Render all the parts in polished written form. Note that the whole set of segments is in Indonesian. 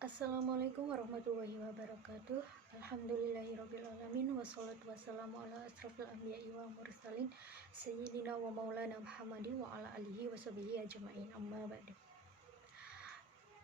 Assalamualaikum warahmatullahi wabarakatuh. Alhamdulillahirrabbilalamin. Wassalatu wassalamu ala asrafil anbiya'i wa mursalin Sayyidina wa maulana Muhammadin wa ala alihi wa sahbihi ajma'in, amma ba'du.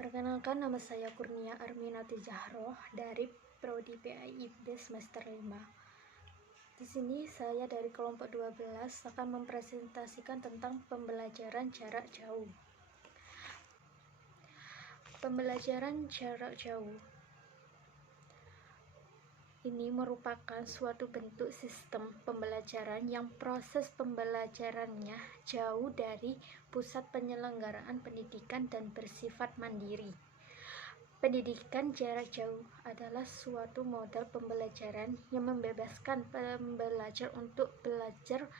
Perkenalkan, nama saya Kurnia Arminati Zahroh dari Prodi PAIB semester 5. Di sini saya dari kelompok 12 akan mempresentasikan tentang pembelajaran jarak jauh. Pembelajaran jarak jauh ini merupakan suatu bentuk sistem pembelajaran yang proses pembelajarannya jauh dari pusat penyelenggaraan pendidikan dan bersifat mandiri. Pendidikan jarak jauh adalah suatu model pembelajaran yang membebaskan pembelajar untuk belajar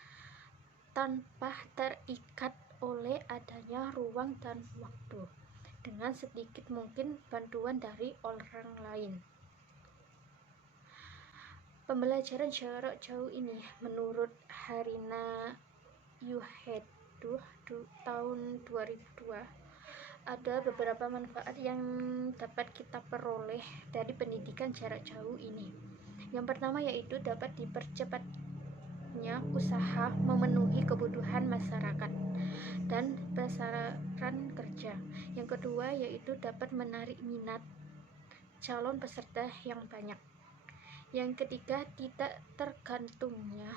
tanpa terikat oleh adanya ruang dan waktu, dengan sedikit mungkin bantuan dari orang lain. Pembelajaran jarak jauh ini menurut Harina Yuheduh tahun 2002 ada beberapa manfaat yang dapat kita peroleh dari pendidikan jarak jauh ini. Yang pertama yaitu dapat dipercepatnya usaha memenuhi kebutuhan masyarakat dan pasaran kerja. Yang kedua yaitu dapat menarik minat calon peserta yang banyak. Yang ketiga, tidak tergantungnya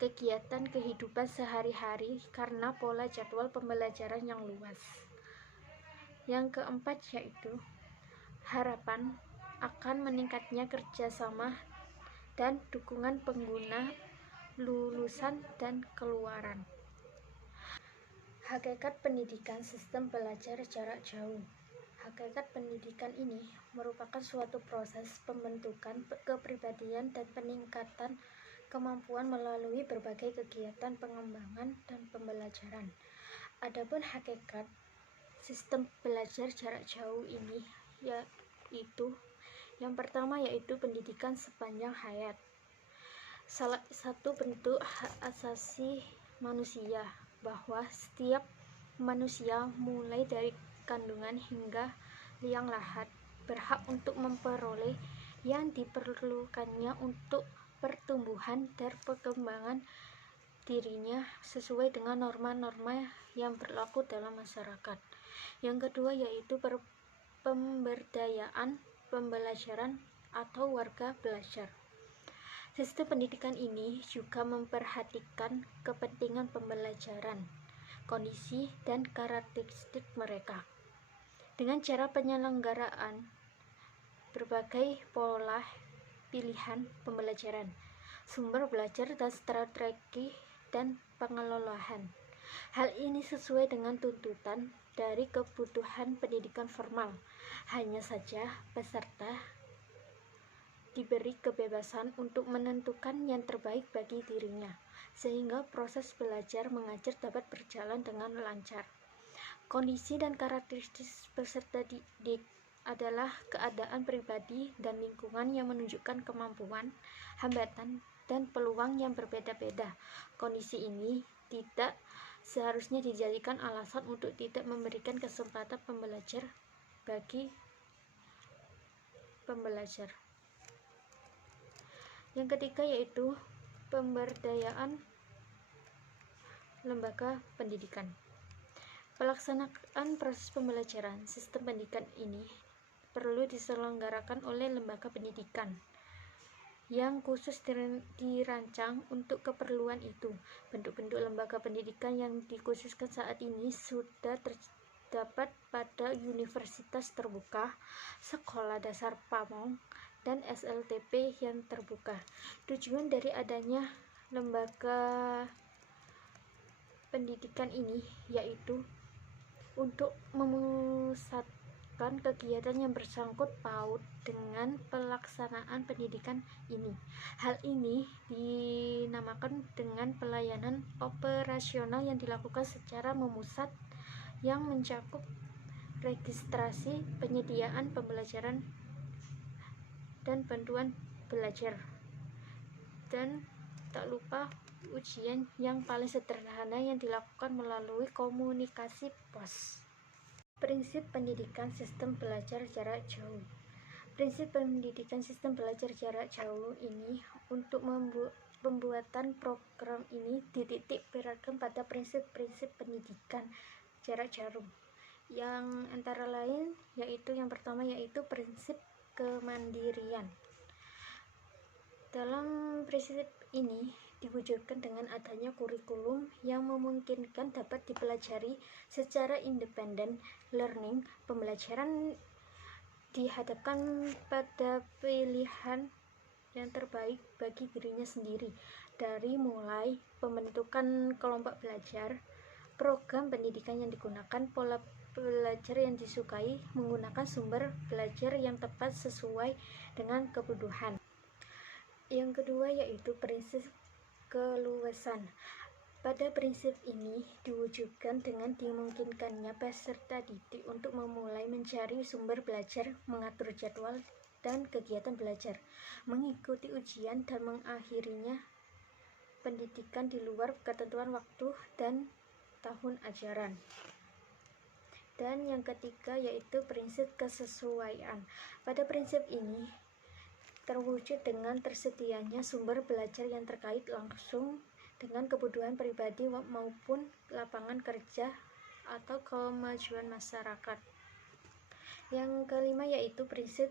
kegiatan kehidupan sehari-hari karena pola jadwal pembelajaran yang luas. Yang keempat yaitu harapan akan meningkatnya kerjasama dan dukungan pengguna, lulusan dan keluaran. Hakikat pendidikan sistem belajar jarak jauh. Hakikat pendidikan ini merupakan suatu proses pembentukan kepribadian dan peningkatan kemampuan melalui berbagai kegiatan pengembangan dan pembelajaran. Adapun hakikat sistem belajar jarak jauh ini yaitu yang pertama yaitu pendidikan sepanjang hayat. Salah satu bentuk hak asasi manusia bahwa setiap manusia mulai dari kandungan hingga liang lahat berhak untuk memperoleh yang diperlukannya untuk pertumbuhan dan perkembangan dirinya sesuai dengan norma-norma yang berlaku dalam masyarakat. Yang kedua yaitu pemberdayaan pembelajaran atau warga belajar. Sistem pendidikan ini juga memperhatikan kepentingan pembelajaran, kondisi dan karakteristik mereka. Dengan cara penyelenggaraan berbagai pola pilihan pembelajaran, sumber belajar dan strategi dan pengelolaan. Hal ini sesuai dengan tuntutan dari kebutuhan pendidikan formal. Hanya saja peserta diberi kebebasan untuk menentukan yang terbaik bagi dirinya, sehingga proses belajar mengajar dapat berjalan dengan lancar. Kondisi dan karakteristik peserta didik adalah keadaan pribadi dan lingkungan yang menunjukkan kemampuan, hambatan, dan peluang yang berbeda-beda. Kondisi ini tidak seharusnya dijadikan alasan untuk tidak memberikan kesempatan pembelajar bagi pembelajar. Yang ketiga yaitu pemberdayaan lembaga pendidikan. Pelaksanaan proses pembelajaran sistem pendidikan ini perlu diselenggarakan oleh lembaga pendidikan yang khusus dirancang untuk keperluan itu. Bentuk-bentuk lembaga pendidikan yang dikhususkan saat ini sudah terdapat pada universitas terbuka, sekolah dasar pamong, dan SLTP yang terbuka. Tujuan dari adanya lembaga pendidikan ini yaitu untuk memusatkan kegiatan yang bersangkut paut dengan pelaksanaan pendidikan ini. Hal ini dinamakan dengan pelayanan operasional yang dilakukan secara memusat yang mencakup registrasi, penyediaan pembelajaran dan bantuan belajar, dan tak lupa ujian yang paling sederhana yang dilakukan melalui komunikasi pos. Prinsip pendidikan sistem belajar jarak jauh. Prinsip pendidikan sistem belajar jarak jauh ini untuk pembuatan program ini dititik beratkan pada prinsip-prinsip pendidikan jarak jauh, yang antara lain yaitu yang pertama yaitu prinsip kemandirian. Dalam prinsip ini diwujudkan dengan adanya kurikulum yang memungkinkan dapat dipelajari secara independen. Learning, pembelajaran dihadapkan pada pilihan yang terbaik bagi dirinya sendiri, dari mulai pembentukan kelompok belajar, program pendidikan yang digunakan, pola belajar yang disukai, menggunakan sumber belajar yang tepat sesuai dengan kebutuhan. Yang kedua yaitu prinsip keluasan. Pada prinsip ini diwujudkan dengan dimungkinkannya peserta didik untuk memulai mencari sumber belajar, mengatur jadwal dan kegiatan belajar, mengikuti ujian dan mengakhirinya pendidikan di luar ketentuan waktu dan tahun ajaran. Dan yang ketiga yaitu prinsip kesesuaian. Pada prinsip ini terwujud dengan tersedianya sumber belajar yang terkait langsung dengan kebutuhan pribadi maupun lapangan kerja atau kemajuan masyarakat. Yang kelima yaitu prinsip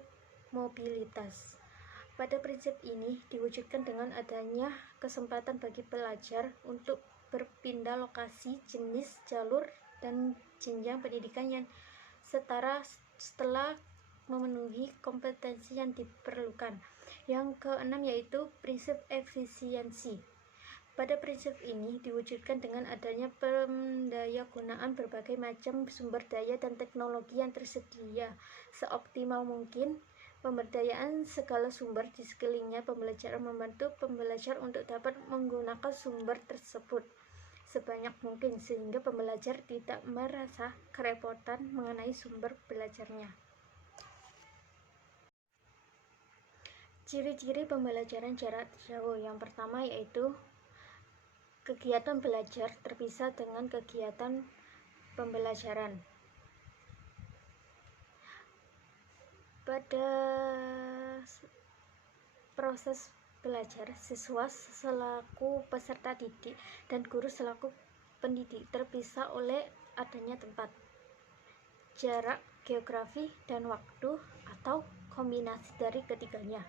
mobilitas. Pada prinsip ini diwujudkan dengan adanya kesempatan bagi pelajar untuk berpindah lokasi, jenis, jalur, dan jenjang pendidikan yang setara setelah memenuhi kompetensi yang diperlukan. Yang keenam yaitu prinsip efisiensi. Pada prinsip ini diwujudkan dengan adanya pendayagunaan berbagai macam sumber daya dan teknologi yang tersedia seoptimal mungkin. Pemberdayaan segala sumber di sekelilingnya pembelajar membantu pembelajar untuk dapat menggunakan sumber tersebut sebanyak mungkin sehingga pembelajar tidak merasa kerepotan mengenai sumber belajarnya. Ciri-ciri pembelajaran jarak jauh. Yang pertama yaitu kegiatan belajar terpisah dengan kegiatan pembelajaran. Pada proses belajar, siswa selaku peserta didik dan guru selaku pendidik terpisah oleh adanya tempat, jarak, geografi, dan waktu atau kombinasi dari ketiganya.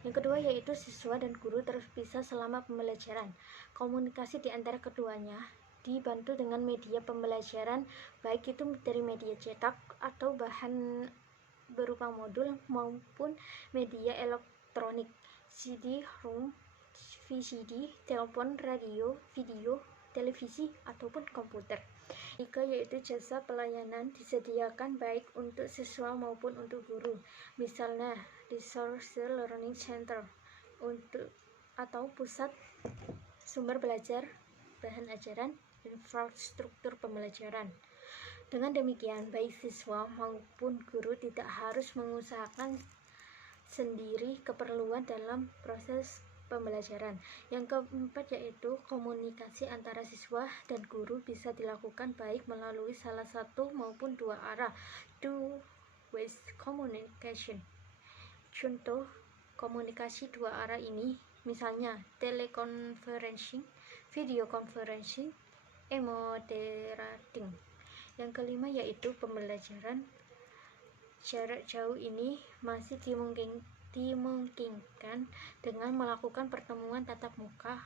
Yang kedua yaitu siswa dan guru terpisah selama pembelajaran. Komunikasi di antara keduanya dibantu dengan media pembelajaran, baik itu dari media cetak atau bahan berupa modul maupun media elektronik, CD-ROM, VCD, telepon, radio, video, televisi, ataupun komputer. Tiga yaitu jasa pelayanan disediakan baik untuk siswa maupun untuk guru, misalnya Resource Learning Center untuk atau pusat sumber belajar, bahan ajaran, infrastruktur pembelajaran. Dengan demikian, baik siswa maupun guru tidak harus mengusahakan sendiri keperluan dalam proses pembelajaran. Yang keempat yaitu komunikasi antara siswa dan guru bisa dilakukan baik melalui salah satu maupun dua arah, two-way communication. Contoh komunikasi dua arah ini misalnya teleconferencing, video conferencing, e-moderating. Yang kelima yaitu pembelajaran jarak jauh ini masih dimungkinkan dengan melakukan pertemuan tatap muka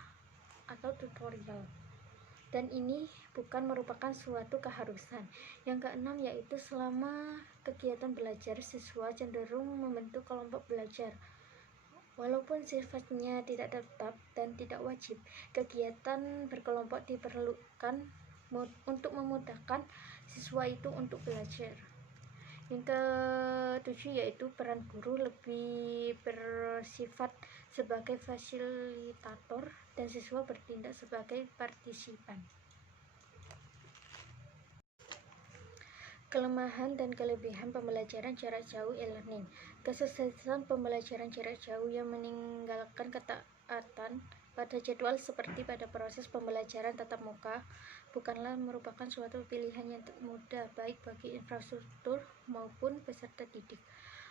atau tutorial, dan ini bukan merupakan suatu keharusan. Yang keenam yaitu selama kegiatan belajar, siswa cenderung membentuk kelompok belajar. Walaupun sifatnya tidak tetap dan tidak wajib, kegiatan berkelompok diperlukan untuk memudahkan siswa itu untuk belajar. Yang ketujuh yaitu peran guru lebih bersifat sebagai fasilitator dan siswa bertindak sebagai partisipan. Kelemahan dan kelebihan pembelajaran jarak jauh e-learning. Kesuksesan pembelajaran jarak jauh yang meninggalkan ketaatan pada jadwal seperti pada proses pembelajaran tatap muka bukanlah merupakan suatu pilihan yang mudah baik bagi infrastruktur maupun peserta didik.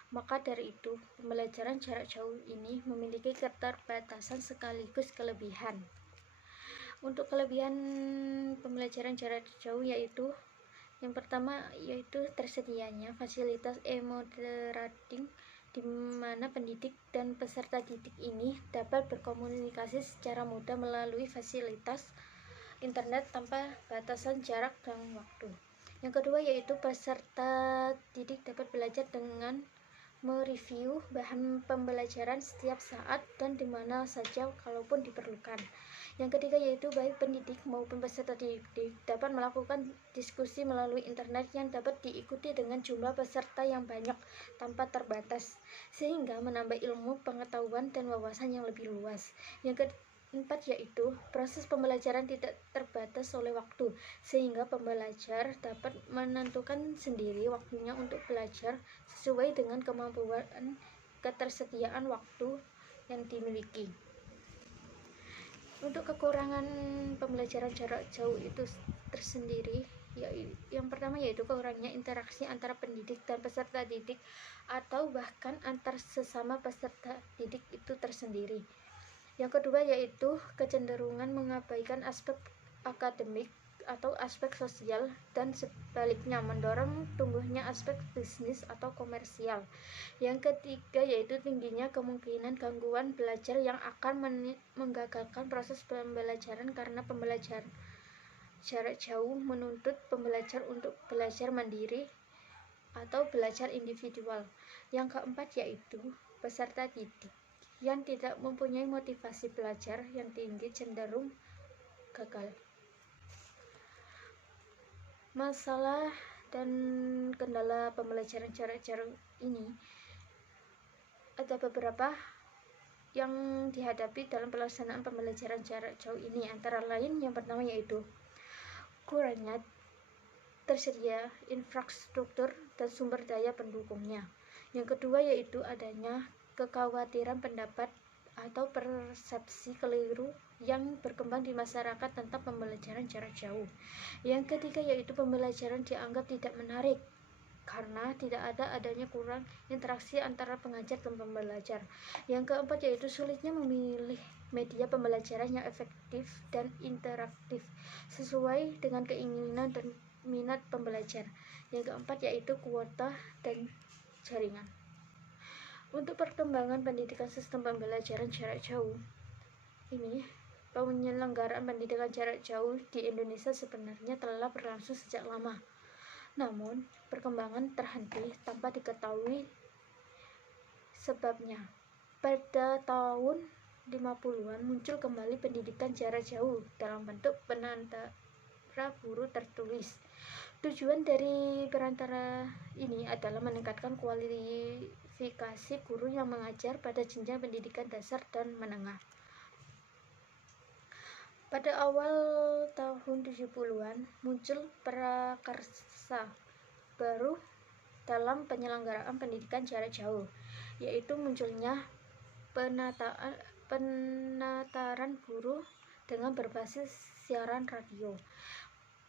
Maka dari itu, pembelajaran jarak jauh ini memiliki keterbatasan sekaligus kelebihan. Untuk kelebihan pembelajaran jarak jauh yaitu yang pertama yaitu tersedianya fasilitas e-moderating di mana pendidik dan peserta didik ini dapat berkomunikasi secara mudah melalui fasilitas internet tanpa batasan jarak dan waktu. Yang kedua yaitu peserta didik dapat belajar dengan mereview bahan pembelajaran setiap saat dan di mana saja kalaupun diperlukan. Yang ketiga yaitu baik pendidik maupun peserta didik dapat melakukan diskusi melalui internet yang dapat diikuti dengan jumlah peserta yang banyak tanpa terbatas, sehingga menambah ilmu, pengetahuan, dan wawasan yang lebih luas. Yang keempat yaitu proses pembelajaran tidak terbatas oleh waktu, sehingga pembelajar dapat menentukan sendiri waktunya untuk belajar sesuai dengan kemampuan ketersediaan waktu yang dimiliki. Untuk kekurangan pembelajaran jarak jauh itu tersendiri, yang pertama yaitu kurangnya interaksi antara pendidik dan peserta didik atau bahkan antar sesama peserta didik itu tersendiri. Yang kedua yaitu kecenderungan mengabaikan aspek akademik atau aspek sosial dan sebaliknya mendorong tumbuhnya aspek bisnis atau komersial. Yang ketiga yaitu tingginya kemungkinan gangguan belajar yang akan menggagalkan proses pembelajaran karena pembelajaran jarak jauh menuntut pembelajar untuk belajar mandiri atau belajar individual. Yang keempat yaitu peserta didik yang tidak mempunyai motivasi belajar yang tinggi cenderung gagal. Masalah dan kendala pembelajaran jarak jauh ini ada beberapa yang dihadapi dalam pelaksanaan pembelajaran jarak jauh ini, antara lain yang pertama yaitu kurangnya tersedia infrastruktur dan sumber daya pendukungnya. Yang kedua yaitu adanya kekhawatiran pendapat atau persepsi keliru yang berkembang di masyarakat tentang pembelajaran jarak jauh. Yang ketiga yaitu pembelajaran dianggap tidak menarik karena tidak adanya kurang interaksi antara pengajar dan pembelajar. Yang keempat yaitu sulitnya memilih media pembelajaran yang efektif dan interaktif sesuai dengan keinginan dan minat pembelajar. Yang keempat yaitu kuota dan jaringan. Untuk perkembangan pendidikan sistem pembelajaran jarak jauh ini, penyelenggaraan pendidikan jarak jauh di Indonesia sebenarnya telah berlangsung sejak lama. Namun, perkembangan terhenti tanpa diketahui sebabnya. Pada tahun 50-an muncul kembali pendidikan jarak jauh dalam bentuk perantara guru tertulis. Tujuan dari perantara ini adalah meningkatkan kualifikasi guru yang mengajar pada jenjang pendidikan dasar dan menengah. Pada awal tahun 70-an muncul prakarsa baru dalam penyelenggaraan pendidikan jarak jauh, yaitu munculnya penataran guru dengan berbasis siaran radio.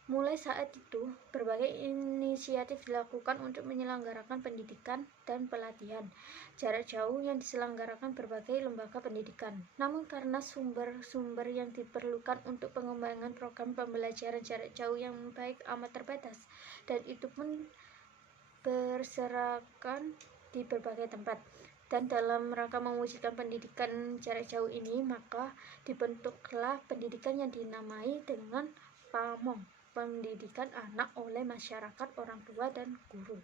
Mulai saat itu, berbagai inisiatif dilakukan untuk menyelenggarakan pendidikan dan pelatihan jarak jauh yang diselenggarakan berbagai lembaga pendidikan. Namun karena sumber-sumber yang diperlukan untuk pengembangan program pembelajaran jarak jauh yang baik amat terbatas, dan itu pun berserakan di berbagai tempat. Dan dalam rangka mewujudkan pendidikan jarak jauh ini, maka dibentuklah pendidikan yang dinamai dengan PAMONG, pendidikan anak oleh masyarakat, orang tua, dan guru.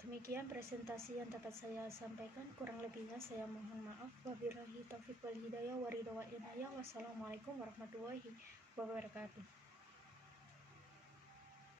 Demikian presentasi yang dapat saya sampaikan, kurang lebihnya saya mohon maaf. Wabillahi taufiq wal hidayah wa ridha wa inayah. Wassalamualaikum warahmatullahi wabarakatuh.